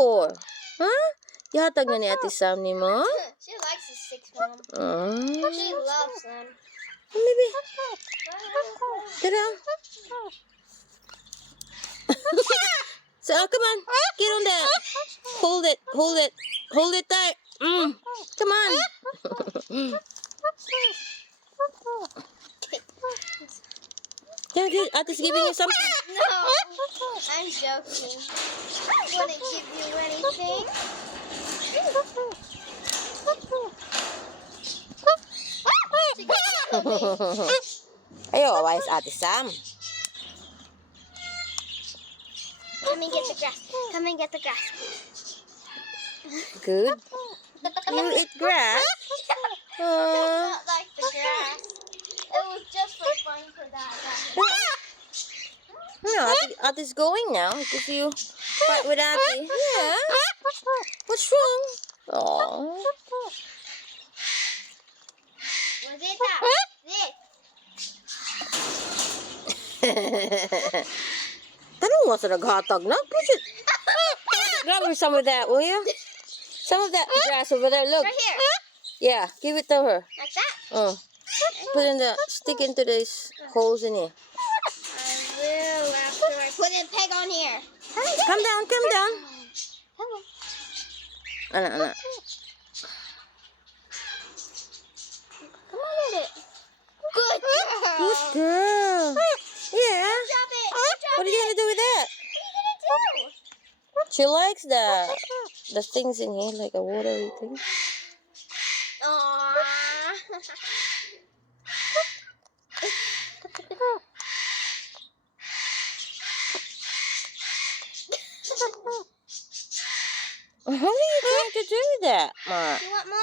for? Huh? Ihatag na ni Ate Sam ni mo? She likes the sticks, Mom. She loves them. Maybe. Tara. So, come on. Get on that. Hold it. Hold it. Hold it tight. Come on. Yeah, Ati's giving you something. No, I'm joking. I wouldn't give you anything. She got me. Ayaw, why is Ate Sam? Come and get the grass. Come and get the grass. Good. You eat grass? I not like the grass. It was just for fun for that. No, Ati's going now. If you fight with Ate. Yeah. What's wrong? Oh. Was it that? This. Tanong mo sa naghatag na. Push it. Grab her some of that, will you? Some of that grass over there. Look. Right here. Yeah, give it to her. Like that? Put in the stick into these holes in here. I will after I put a peg on here. Come down, come down. Anak. Come on with it. Good girl. Good girl. Yeah. Drop it. What are you gonna do with that? What are you gonna do? She likes the things in here, like a watery thing. Aww. What are you trying to do with that, Ma? You want more?